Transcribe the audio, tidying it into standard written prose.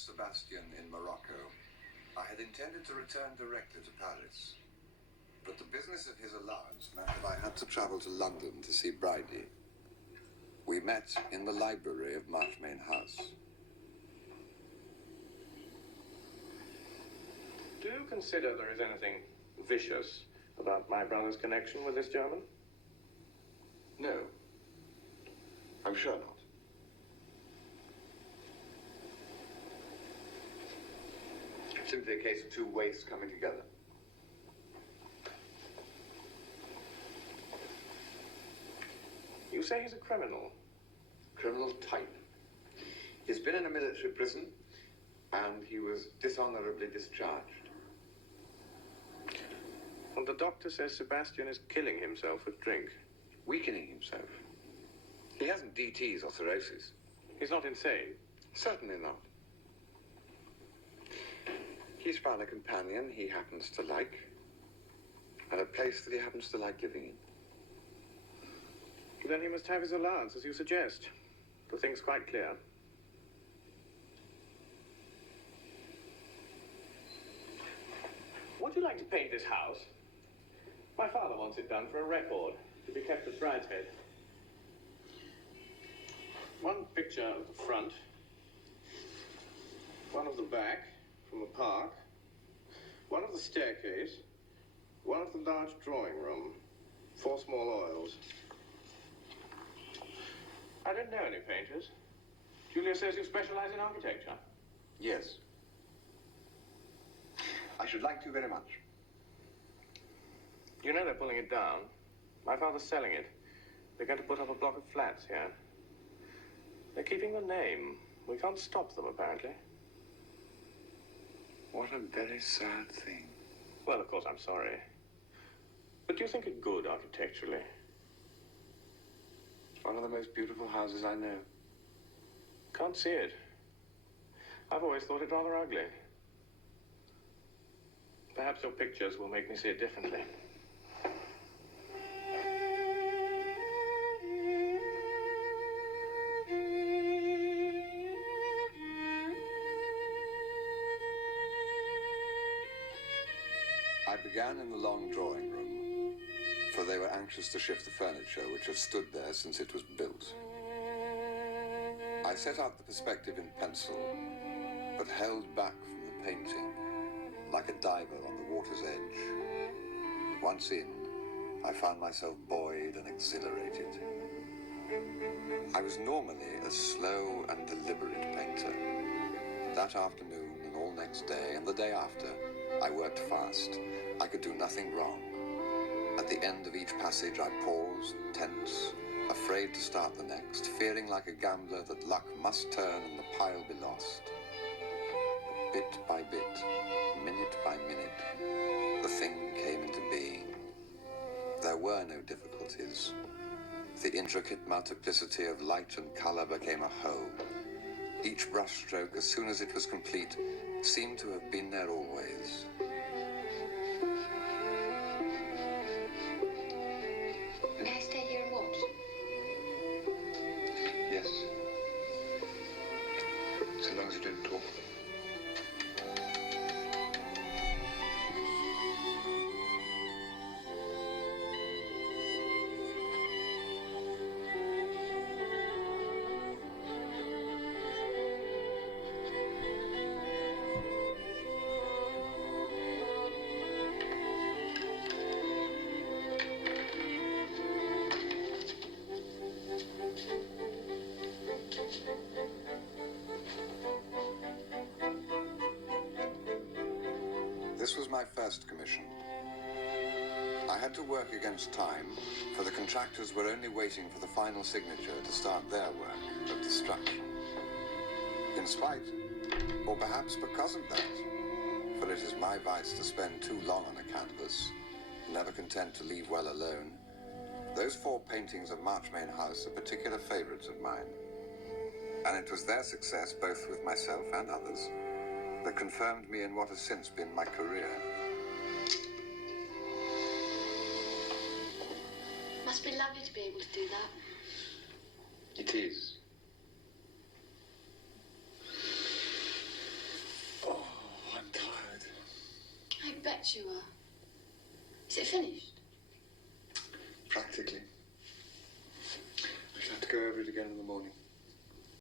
met Sebastian in Morocco, I had intended to return directly to Paris. But the business of his allowance meant that I had to travel to London to see Bridie. We met in the library of Marchmain House. Do you consider there is anything vicious about my brother's connection with this German? No, I'm sure not. Simply a case of two ways coming together. You say he's a criminal? Criminal type. He's been in a military prison, and he was dishonorably discharged. And the doctor says Sebastian is killing himself with drink. Weakening himself. He hasn't DTs or cirrhosis. He's not insane? Certainly not. He's found a companion he happens to like, and a place that he happens to like living in. Then he must have his allowance, as you suggest. The thing's quite clear. Would you like to paint this house? My father wants it done for a record, to be kept at Brideshead. One picture of the front, one of the back, from the park, one of the staircase, one of the large drawing room, 4 small oils. I don't know any painters. Julia says you specialize in architecture. Yes. I should like to very much. You know they're pulling it down. My father's selling it. They're going to put up a block of flats here. They're keeping the name. We can't stop them, apparently. What a very sad thing. Well, of course, I'm sorry. But do you think it good architecturally? It's one of the most beautiful houses I know. Can't see it. I've always thought it rather ugly. Perhaps your pictures will make me see it differently. I began in the long drawing room, for they were anxious to shift the furniture which had stood there since it was built. I set out the perspective in pencil, but held back from the painting, like a diver on the water's edge. Once in, I found myself buoyed and exhilarated. I was normally a slow and deliberate painter. That afternoon and all next day and the day after, I worked fast. I could do nothing wrong. At the end of each passage, I paused, tense, afraid to start the next, fearing like a gambler that luck must turn and the pile be lost. Bit by bit, minute by minute, the thing came into being. There were no difficulties. The intricate multiplicity of light and color became a whole. Each brushstroke, as soon as it was complete, seemed to have been there always. May I stay here and watch? Yes. So long as you don't talk. This was my first commission. I had to work against time, for the contractors were only waiting for the final signature to start their work of destruction. In spite, or perhaps because of that, for it is my vice to spend too long on a canvas, never content to leave well alone, those 4 paintings of Marchmain House are particular favorites of mine. And it was their success, both with myself and others, that confirmed me in what has since been my career. Must be lovely to be able to do that. It is. bet you are. Is it finished? Practically. I shall have to go over it again in the morning.